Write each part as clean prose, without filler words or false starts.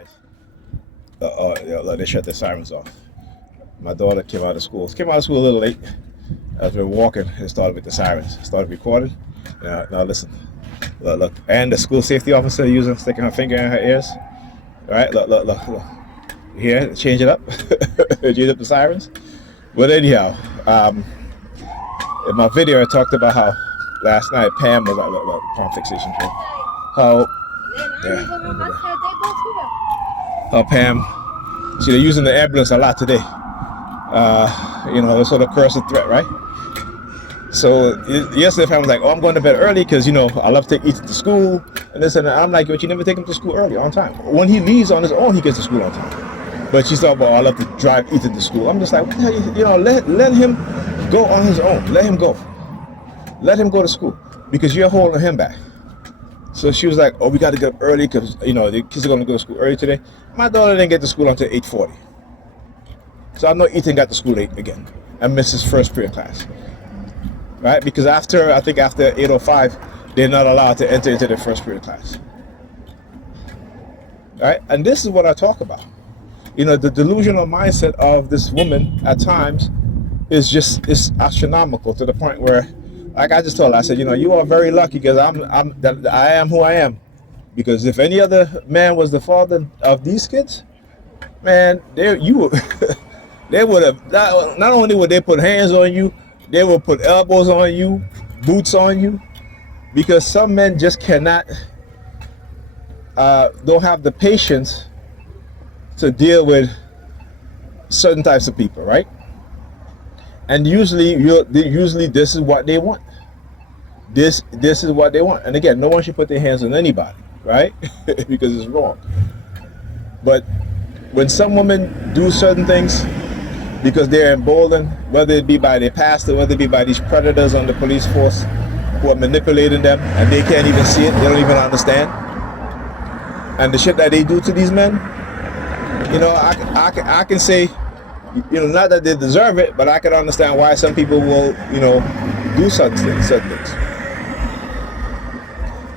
guys, they shut their sirens off. My daughter came out of school a little late. As we were walking, it started with the sirens. Started recording. Now listen, look, and the school safety officer sticking her finger in her ears. All right, look. Here, change it up, change up the sirens. But anyhow, in my video, I talked about how last night Pam was like, palm fixation trip. How, how Pam, see, they're using the ambulance a lot today. It's sort of coercive threat, right? So yesterday, Pam was like, "Oh, I'm going to bed early because I love to take Ethan to school and this and that." I'm like, "But you never take him to school early on time. When he leaves on his own, he gets to school on time." But she's talking about, "I love to drive Ethan to school." I'm just like, what the hell, let him go on his own. Let him go. Let him go to school because you're holding him back. So she was like, "Oh, we got to get up early because the kids are going to go to school early today." My daughter didn't get to school until 8:40. So I know Ethan got to school late again and missed his first period class. Right? Because after 8:05, they're not allowed to enter into their first period class. Right? And this is what I talk about. The delusional mindset of this woman at times is astronomical to the point where, like I just told her, I said, you are very lucky because I am who I am. Because if any other man was the father of these kids, man, they would have not only would they put hands on you, they will put elbows on you, boots on you, because some men just cannot, don't have the patience to deal with certain types of people, right? And usually this is what they want. This is what they want. And again, no one should put their hands on anybody, right? Because it's wrong. But when some women do certain things because they're emboldened, whether it be by their pastor, whether it be by these predators on the police force who are manipulating them and they can't even see it, they don't even understand. And the shit that they do to these men, I can say, not that they deserve it, but I can understand why some people will, do certain things.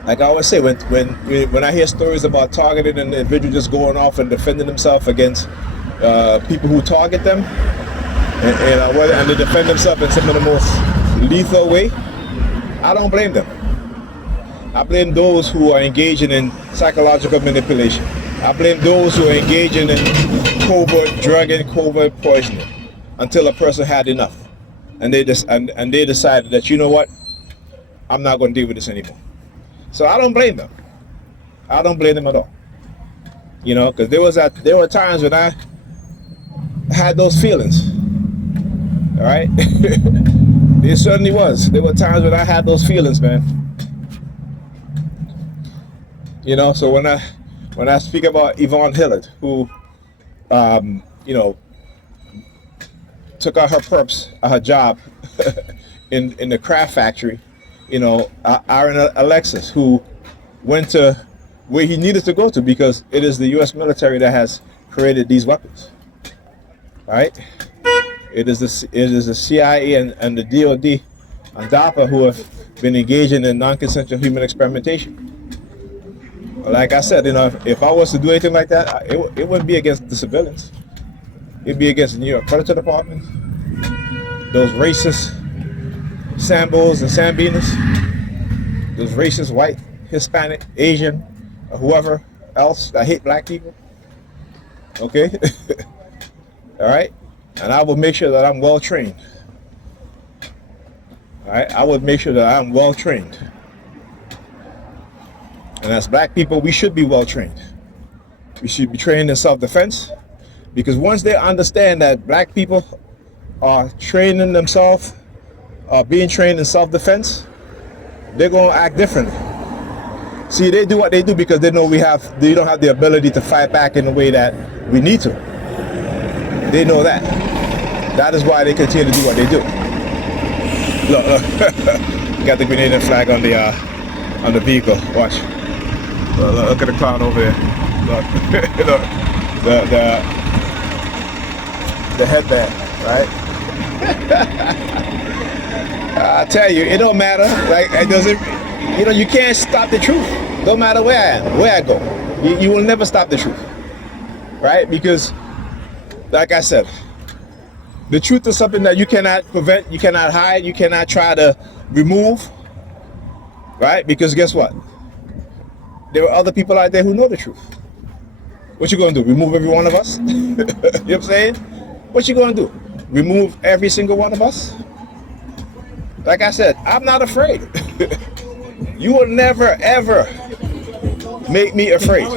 Like I always say, when I hear stories about targeting an individual just going off and defending themselves against people who target them, and they defend themselves in some of the most lethal way, I don't blame them. I blame those who are engaging in psychological manipulation. I blame those who are engaging in covert drugging, covert poisoning, until a person had enough, and they decided that, you know what, I'm not going to deal with this anymore. So I don't blame them. I don't blame them at all. Because there were times when I had those feelings. All right, there certainly was. There were times when I had those feelings, man. So when I speak about Yvonne Hillard, who, took out her perps, her job in the craft factory, Aaron Alexis, who went to where he needed to go to because it is the U.S. military that has created these weapons. All right, it is the CIA and the DOD and DAPA who have been engaging in non-consensual human experimentation. Like I said, if I was to do anything like that, it wouldn't be against the civilians. It'd be against the New York Predator Department, those racist Sambos and Sambinas, those racist white, Hispanic, Asian, or whoever else that hate black people. Okay? All right? And I will make sure that I'm well trained. All right? I would make sure that I'm well trained. And as black people, we should be well trained. We should be trained in self-defense, because once they understand that black people are training themselves, being trained in self-defense, they're going to act differently. See, they do what they do because they know they don't have the ability to fight back in the way that we need to. They know that. That is why they continue to do what they do. Look, you got the Grenadian flag on the vehicle. Watch. Look at the cloud over there. Look, look, the headband, right? I tell you, it don't matter. Like, it doesn't. You can't stop the truth. Don't matter where I go. You will never stop the truth. right? Because, like I said, the truth is something that you cannot prevent, you cannot hide, you cannot try to remove, right? Because guess what? There are other people out there who know the truth. What you gonna do? Remove every one of us? You know what I'm saying? What you gonna do? Remove every single one of us? Like I said, I'm not afraid. You will never ever make me afraid.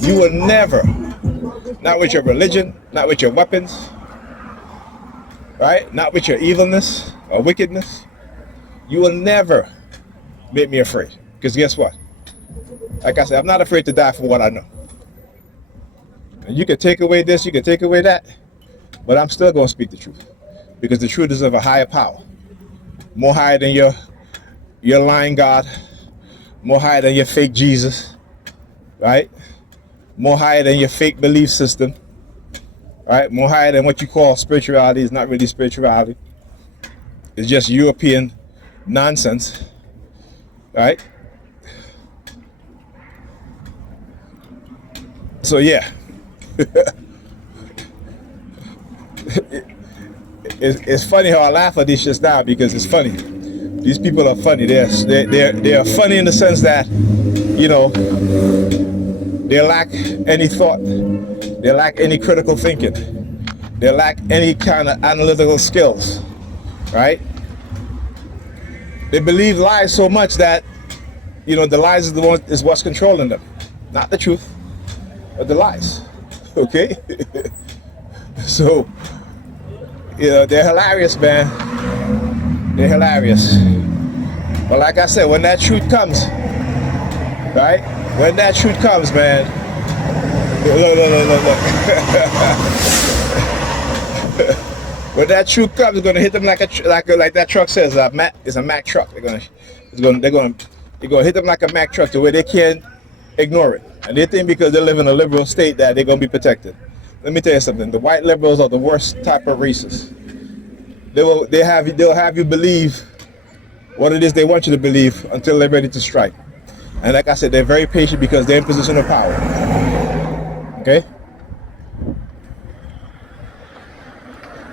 You will never. Not with your religion, not with your weapons, right? Not with your evilness or wickedness. You will never make me afraid. Because guess what? Like I said, I'm not afraid to die for what I know. And you can take away this, you can take away that, but I'm still going to speak the truth. Because the truth is of a higher power. More higher than your lying God. More higher than your fake Jesus. Right? More higher than your fake belief system. Right? More higher than what you call spirituality. It's not really spirituality. It's just European nonsense. Right? So yeah. It's funny how I laugh at this just now because it's funny. These people are funny. They are funny in the sense that, you know, they lack any thought. They lack any critical thinking. They lack any kind of analytical skills, right? They believe lies so much that, you know, the lies is what's controlling them, not the truth, but the lies. Okay, so you know they're hilarious, man. They're hilarious. But like I said, when that truth comes, right? When that truth comes, man. Look. When that truth comes, it's gonna hit them like that truck says. It's a Mack truck. They're gonna hit them like a Mack truck to where they can't ignore it. And they think because they live in a liberal state that they're gonna be protected. Let me tell you something. The white liberals are the worst type of racists. They'll have you believe what it is they want you to believe until they're ready to strike. And like I said, they're very patient because they're in position of power. Okay?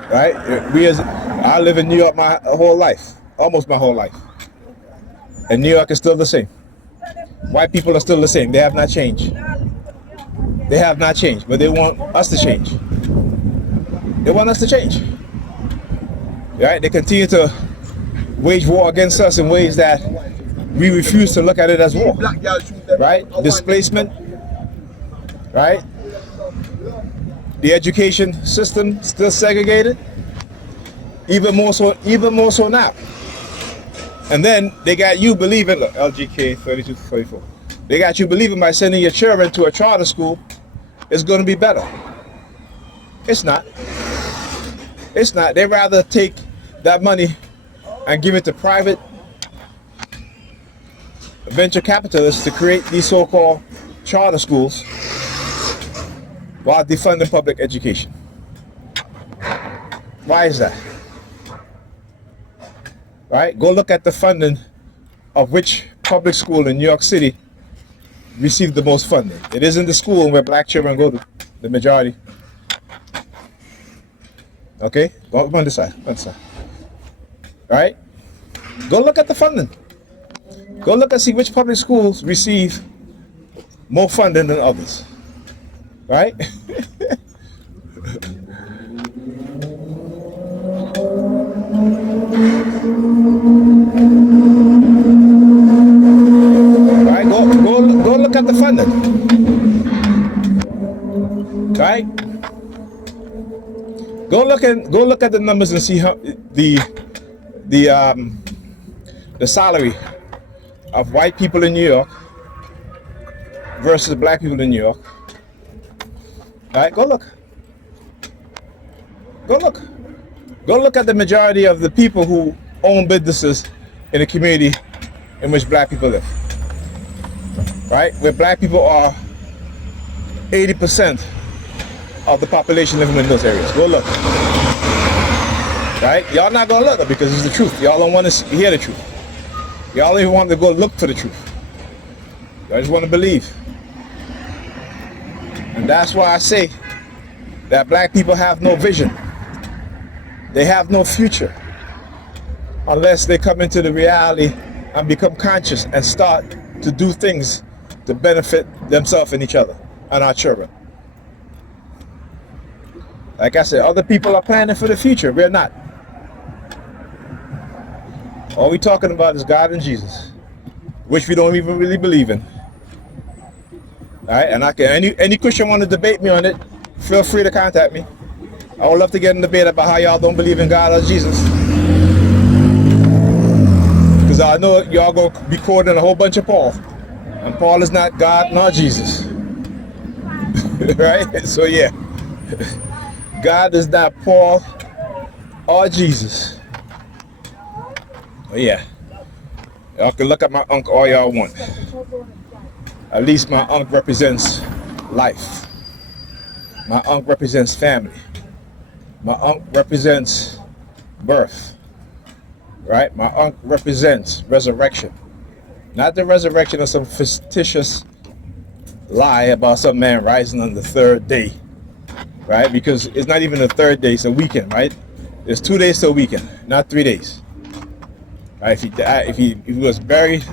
Right? I live in New York my whole life, almost my whole life. And New York is still the same. White people are still the same. They have not changed. They have not changed, but they want us to change. They want us to change. Right? They continue to wage war against us in ways that we refuse to look at it as war. Right? Displacement. Right? The education system still segregated. Even more so now. And then they got you believing, look, LGK 32 to 34. They got you believing by sending your children to a charter school, it's going to be better. It's not. It's not. They'd rather take that money and give it to private venture capitalists to create these so-called charter schools while defunding public education. Why is that? Right? Go look at the funding of which public school in New York City received the most funding. It isn't the school where black children go to, the majority. Okay? Go on this side. Right? Go look at the funding. Go look and see which public schools receive more funding than others. Right? Right? Go look at the funding. Right? Go look at the numbers and see how the salary of white people in New York versus black people in New York. All right, go look. Go look at the majority of the people who own businesses in the community in which black people live. Right? Where black people are 80% of the population living in those areas. Go look. Right? Y'all not gonna look because it's the truth. Y'all don't want to hear the truth. Y'all even want to go look for the truth. Y'all just want to believe. And that's why I say that black people have no vision. They have no future unless they come into the reality and become conscious and start to do things to benefit themselves and each other and our children. Like I said, other people are planning for the future. We're not. All we're talking about is God and Jesus, which we don't even really believe in. All right, and I can any Christian want to debate me on it, feel free to contact me. I would love to get in a debate about how y'all don't believe in God or Jesus, because I know y'all gonna be quoting a whole bunch of Paul, and Paul is not God nor Jesus. Right? So yeah, God is not Paul or Jesus. Oh yeah, y'all can look at my uncle all y'all want. At least my uncle represents life. My uncle represents family. My uncle represents birth. Right? My uncle represents resurrection. Not the resurrection of some fictitious lie about some man rising on the third day. Right? Because it's not even the third day, it's a weekend, right? There's 2 days to a weekend, not 3 days. Right? If he died, if he was buried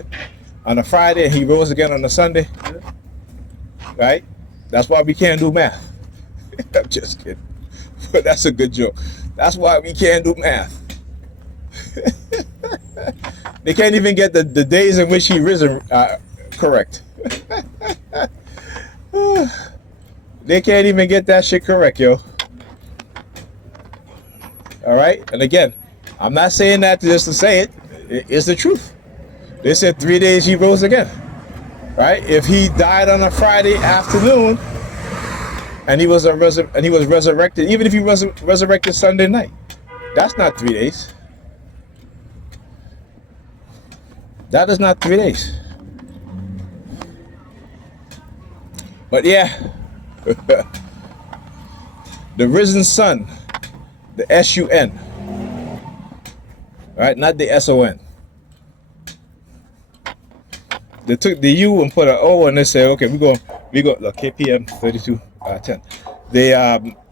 on a Friday and he rose again on a Sunday, right? That's why we can't do math. I'm just kidding. But that's a good joke. That's why we can't do math. They can't even get the days in which he risen correct. They can't even get that shit correct, yo. All right? And again, I'm not saying that just to say it. It's the truth. They said 3 days he rose again, right? If he died on a Friday afternoon and he was resurrected, even if he was resurrected Sunday night, that's not 3 days. That is not 3 days. But yeah, the risen sun, the S-U-N, right? Not the S-O-N. They took the U and put an O and they said, okay, we go look, KPM 3210.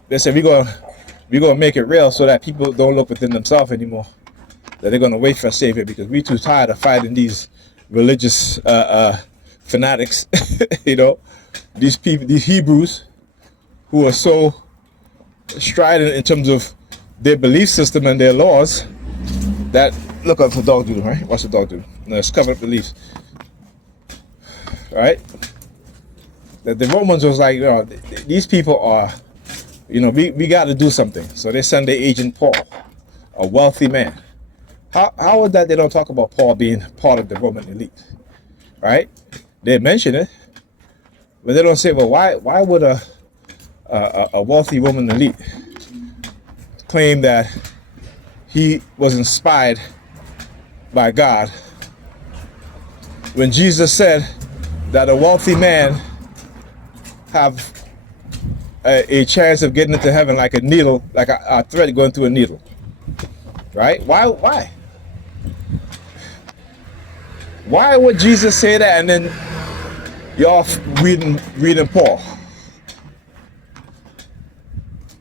They said we gonna make it real so that people don't look within themselves anymore. That they're gonna wait for a savior because we're too tired of fighting these religious fanatics, you know, these people, these Hebrews who are so strident in terms of their belief system and their laws that look at the dog doodle, right? What's the dog doodle? No, it's covered up the leaves. Right? That the Romans was like, you know, these people are, you know, we got to do something. So they send their agent Paul, a wealthy man. How is that they don't talk about Paul being part of the Roman elite? Right? They mention it, but they don't say, well, why would a wealthy Roman elite claim that he was inspired by God when Jesus said that a wealthy man have a chance of getting into heaven like a needle, like a thread going through a needle, right? Why would Jesus say that and then y'all reading Paul?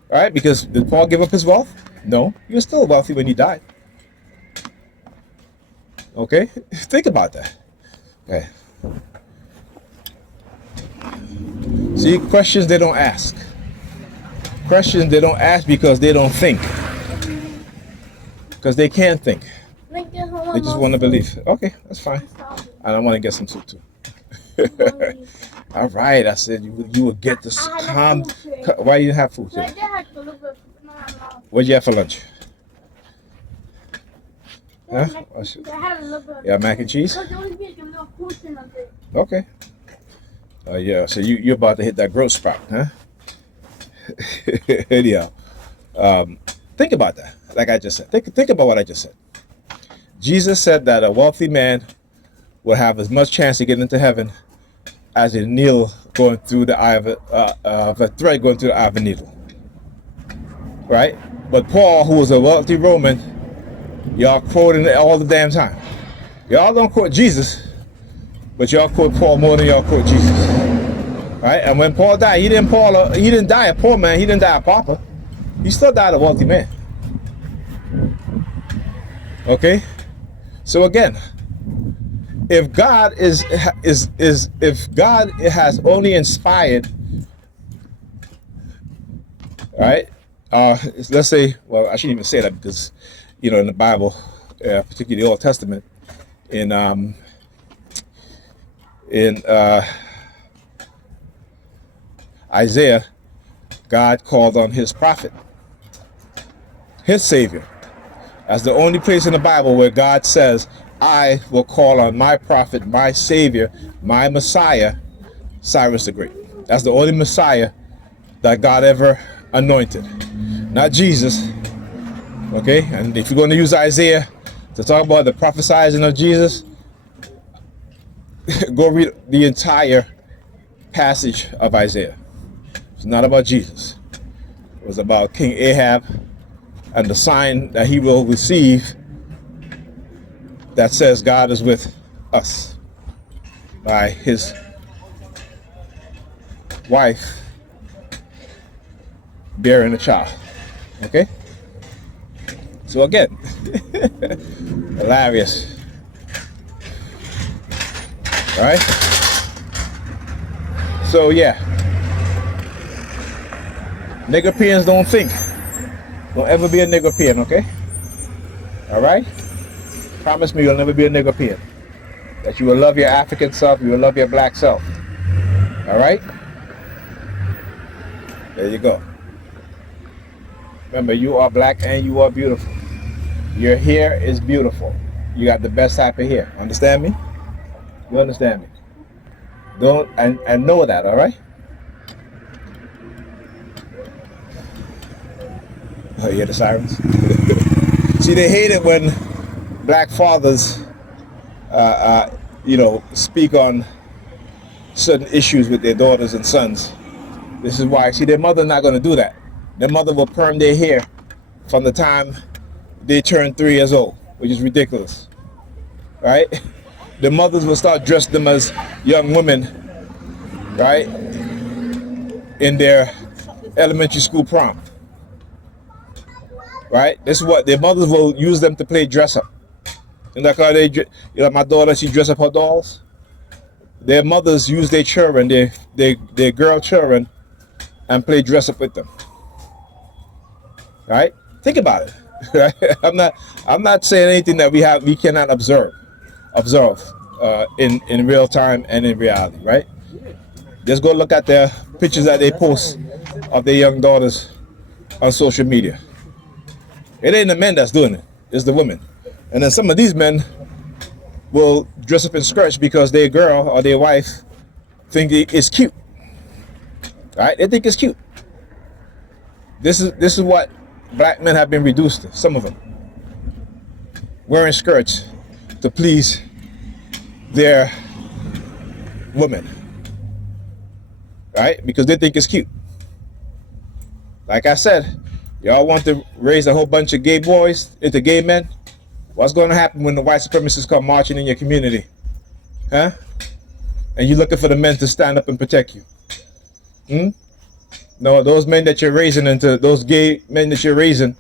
Right? Because did Paul give up his wealth? No, he was still wealthy when he died. Okay, think about that. Okay. See, questions they don't ask. Questions they don't ask because they don't think. Because they can't think. They just want to believe. Okay, that's fine. And I want to get some soup too. All right, I said you would get this calm. Why you didn't have food today? What'd you have for lunch? Huh? Yeah, mac and cheese? Okay. Yeah, so you're about to hit that growth spot, huh? Anyhow, think about that. Like I just said, think about what I just said. Jesus said that a wealthy man will have as much chance to get into heaven as a needle going through the eye of a thread going through the eye of a needle. Right? But Paul, who was a wealthy Roman, y'all quoting it all the damn time. Y'all don't quote Jesus, but y'all quote Paul more than y'all quote Jesus. right? And when Paul died, he didn't die a poor man. He didn't die a pauper. He still died a wealthy man. Okay, so again, if God if God has only inspired, right? Let's say, well, I shouldn't even say that because, in the Bible, particularly the Old Testament, in Isaiah, God called on his prophet, his savior. That's the only place in the Bible where God says, I will call on my prophet, my savior, my Messiah, Cyrus the Great. That's the only Messiah that God ever anointed. Not Jesus. Okay? And if you're going to use Isaiah to talk about the prophesizing of Jesus, go read the entire passage of Isaiah. It's not about Jesus. It was about King Ahab and the sign that he will receive that says God is with us by his wife bearing a child. Okay? So again, hilarious. All right? So yeah, nigger-peons don't think. Don't ever be a nigger-peon, okay? All right? Promise me you'll never be a nigger-peon. That you will love your African self, you will love your black self. All right? There you go. Remember, you are black and you are beautiful. Your hair is beautiful. You got the best type of hair. Understand me? You understand me? Don't and know that, all right? Oh, you hear the sirens? See, they hate it when black fathers, speak on certain issues with their daughters and sons. This is why. See, their mother's not going to do that. Their mother will perm their hair from the time they turn 3 years old, which is ridiculous, right? The mothers will start dressing them as young women, right, in their elementary school prom, right? This is what their mothers will use them to play dress up. And like how my daughter, she dress up her dolls. Their mothers use their children, their girl children, and play dress up with them. Right? Think about it. Right? I'm not saying anything that we cannot observe in real time and in reality, right? Just go look at the pictures that they post of their young daughters on social media. It ain't the men that's doing it, it's the women. And then some of these men will dress up in skirts because their girl or their wife think it's cute. Right? They think it's cute. This is what black men have been reduced to, some of them. Wearing skirts to please their women. Right? Because they think it's cute. Like I said, y'all want to raise a whole bunch of gay boys into gay men? What's going to happen when the white supremacists come marching in your community? Huh? And you're looking for the men to stand up and protect you. No, those men that you're raising into, those gay men that you're raising,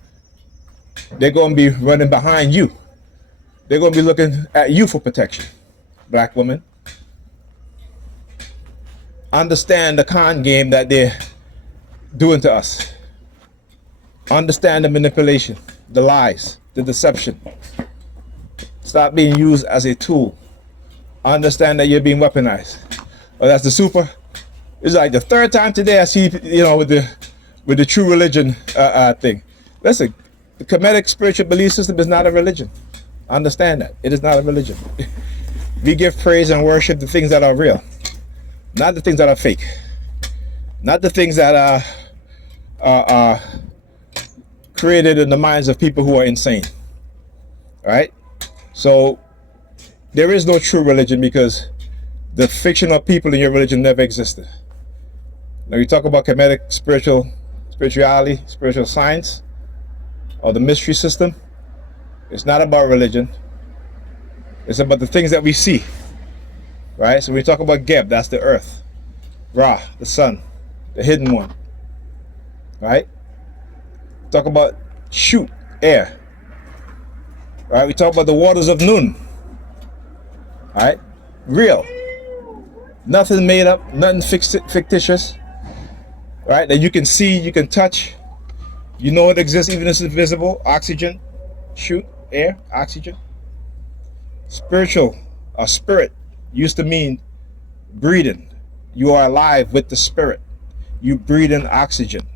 they're going to be running behind you. They're going to be looking at you for protection, black woman. Understand the con game that they're doing to us. Understand the manipulation, the lies, the deception. Stop being used as a tool. Understand that you're being weaponized. Well, that's the super. It's like the third time today I see, with the true religion thing. Listen, the Kemetic spiritual belief system is not a religion. Understand that. It is not a religion. We give praise and worship the things that are real, not the things that are fake, not the things that are created in the minds of people who are insane. All right? So there is no true religion because the fictional people in your religion never existed. Now you talk about Kemetic spirituality, spiritual science, or the mystery system. It's not about religion. It's about the things that we see. Right? So we talk about Geb, that's the earth. Ra, the sun, the hidden one. Right? Talk about shoot, air. Right? We talk about the waters of Nun. Right? Real. Nothing made up, nothing fictitious. Right? That you can see, you can touch. You know it exists even if it's invisible. Oxygen, shoot, air, oxygen. Spiritual, a spirit used to mean breathing. You are alive with the spirit. You breathe in oxygen.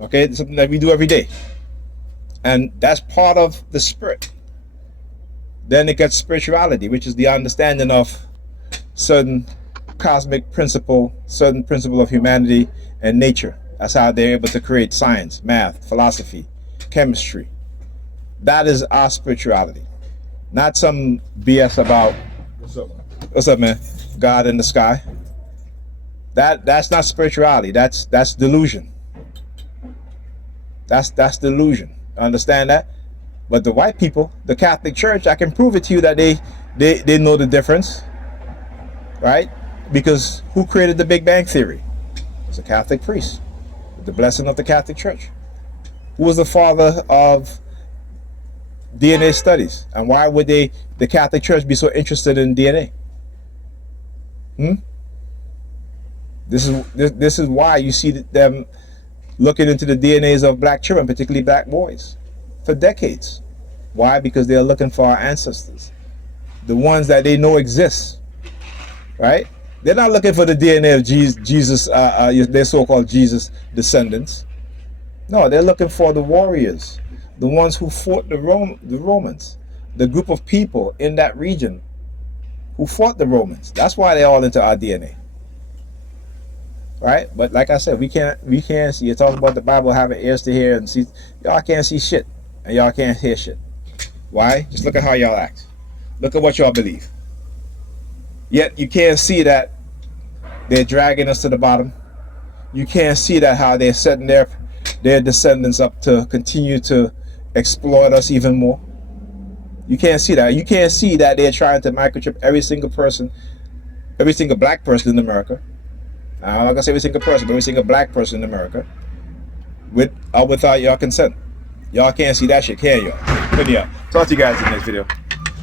Okay, it's something that we do every day. And that's part of the spirit. Then it gets spirituality, which is the understanding of certain cosmic principle, certain principle of humanity and nature. That's how they're able to create science, math, philosophy, chemistry. That is our spirituality. Not some BS about what's up, man? God in the sky. That's not spirituality. That's delusion. That's delusion. Understand that? But the white people, the Catholic Church, I can prove it to you that they know the difference, right? Because who created the Big Bang Theory? It's a Catholic priest with the blessing of the Catholic Church. Who was the father of DNA studies, and why would the Catholic Church be so interested in DNA? This is why you see them looking into the DNAs of black children, particularly black boys, for decades. Why? Because they are looking for our ancestors, the ones that they know exist. Right? They're not looking for the DNA of Jesus, their so-called Jesus descendants. No, they're looking for the warriors, the ones who fought the Romans, the group of people in that region who fought the Romans. That's why they're all into our DNA. Right? But like I said, we can't see. You're talking about the Bible having ears to hear and see. Y'all can't see shit, and y'all can't hear shit. Why? Just look at how y'all act. Look at what y'all believe. Yet you can't see that they're dragging us to the bottom. You can't see that how they're setting their descendants up to continue to exploit us even more. You can't see that. You can't see that they're trying to microchip every single person, every single black person in America. I'm not gonna say every single person, but every single black person in America, with or without your consent. Y'all can't see that shit, can y'all? But yeah, talk to you guys in the next video.